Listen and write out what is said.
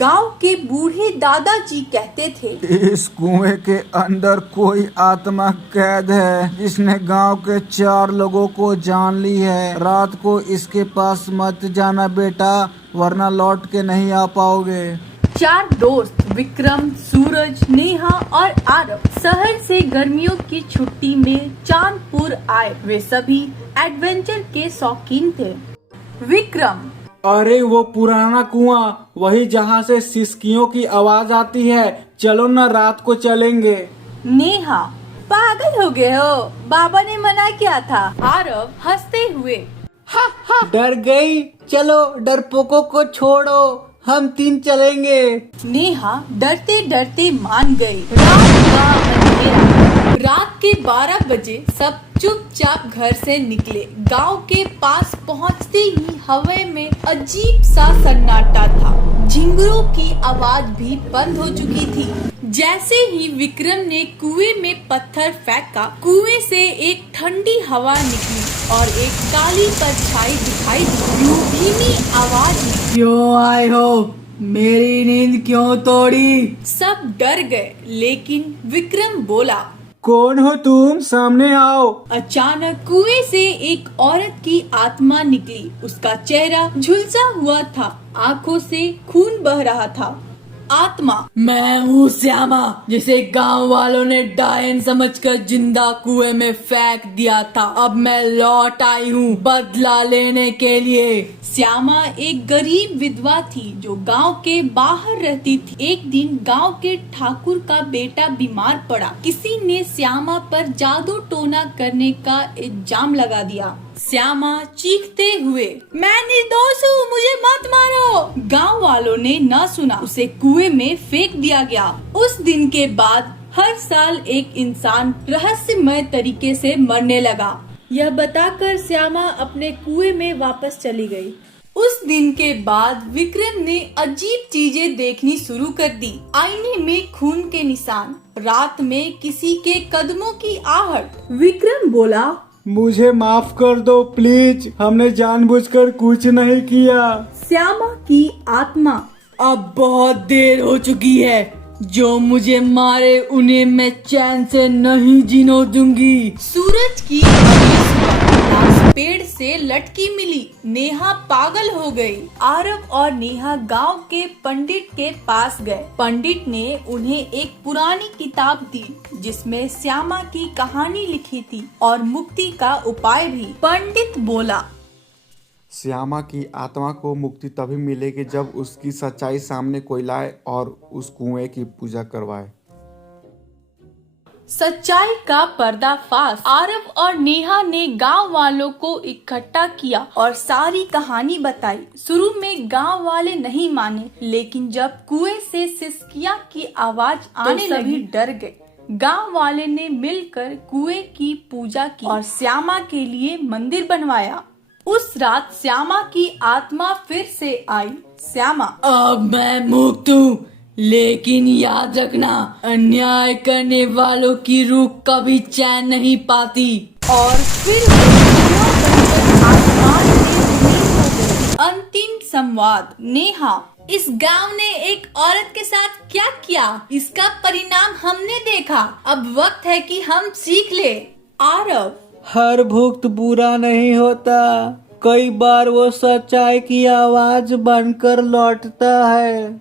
गांव के बूढ़े दादाजी कहते थे, इस कुएं के अंदर कोई आत्मा कैद है जिसने गांव के 4 लोगों को जान ली है। रात को इसके पास मत जाना बेटा, वरना लौट के नहीं आ पाओगे। 4 दोस्त विक्रम, सूरज, नेहा और आरव शहर से गर्मियों की छुट्टी में चांदपुर आए। वे सभी एडवेंचर के शौकीन थे। विक्रम, अरे वो पुराना कुआं, वही जहाँ से सिसकियों की आवाज आती है, चलो ना रात को चलेंगे। नेहा, पागल हो गए हो, बाबा ने मना किया था। आरव हंसते हुए, डर गई, चलो डरपोकों को छोड़ो, हम 3 चलेंगे। नेहा डरते डरते मान गई। रात के 12 बजे सब चुपचाप घर से निकले। गांव के पास पहुंचते ही हवा में अजीब सा सन्नाटा था। झिंगुरों की आवाज भी बंद हो चुकी थी। जैसे ही विक्रम ने कुएं में पत्थर फेंका, कुएं से एक ठंडी हवा निकली और एक काली परछाई दिखाई दी। धीमी आवाज में, क्यों आए हो? मेरी नींद क्यों तोड़ी? सब डर गए, लेकिन विक्रम बोला, कौन हो तुम? सामने आओ। अचानक कुएं से एक औरत की आत्मा निकली। उसका चेहरा झुलसा हुआ था, आंखों से खून बह रहा था। आत्मा, मैं हूँ श्यामा, जिसे गांव वालों ने डायन समझकर जिंदा कुएं में फेंक दिया था। अब मैं लौट आई हूँ बदला लेने के लिए। श्यामा एक गरीब विधवा थी जो गांव के बाहर रहती थी। एक दिन गांव के ठाकुर का बेटा बीमार पड़ा। किसी ने श्यामा पर जादू टोना करने का इल्जाम लगा दिया। श्यामा चीखते हुए, मैं निर्दोष हूँ, मुझे मत मारो। गांव वालों ने न सुना, उसे कुएं में फेंक दिया गया। उस दिन के बाद हर साल एक इंसान रहस्यमय तरीके से मरने लगा। यह बताकर श्यामा अपने कुएं में वापस चली गई। उस दिन के बाद विक्रम ने अजीब चीजें देखनी शुरू कर दी। आईने में खून के निशान, रात में किसी के कदमों की आहट। विक्रम बोला, मुझे माफ कर दो प्लीज, हमने जानबूझकर कुछ नहीं किया। श्यामा की आत्मा, अब बहुत देर हो चुकी है, जो मुझे मारे उन्हें मैं चैन से नहीं जीने दूंगी। सूरज की अगली सुबह लाश पेड़ से लटकी मिली। नेहा पागल हो गई। आरव और नेहा गांव के पंडित के पास गए। पंडित ने उन्हें एक पुरानी किताब दी जिसमें श्यामा की कहानी लिखी थी और मुक्ति का उपाय भी। पंडित बोला, श्यामा की आत्मा को मुक्ति तभी मिलेगी जब उसकी सच्चाई सामने कोई लाए और उस कुएं की पूजा करवाए। सच्चाई का पर्दाफाश। आरव और नेहा ने गांव वालों को इकट्ठा किया और सारी कहानी बताई। शुरू में गांव वाले नहीं माने, लेकिन जब कुएं से सिसकियां की आवाज आने लगी, डर गए। गांव वाले ने मिलकर कुएं की पूजा की और श्यामा के लिए मंदिर बनवाया। उस रात श्यामा की आत्मा फिर से आई। श्यामा, अब मैं मुक्त हूँ, लेकिन याद रखना, अन्याय करने वालों की रूह कभी चैन नहीं पाती। और फिर आसमान में विलीन हो गई। अंतिम संवाद। नेहा, इस गांव ने एक औरत के साथ क्या किया, इसका परिणाम हमने देखा। अब वक्त है कि हम सीख ले। आरव, हर भुक्त बुरा नहीं होता, कई बार वो सच्चाई की आवाज बनकर लौटता है।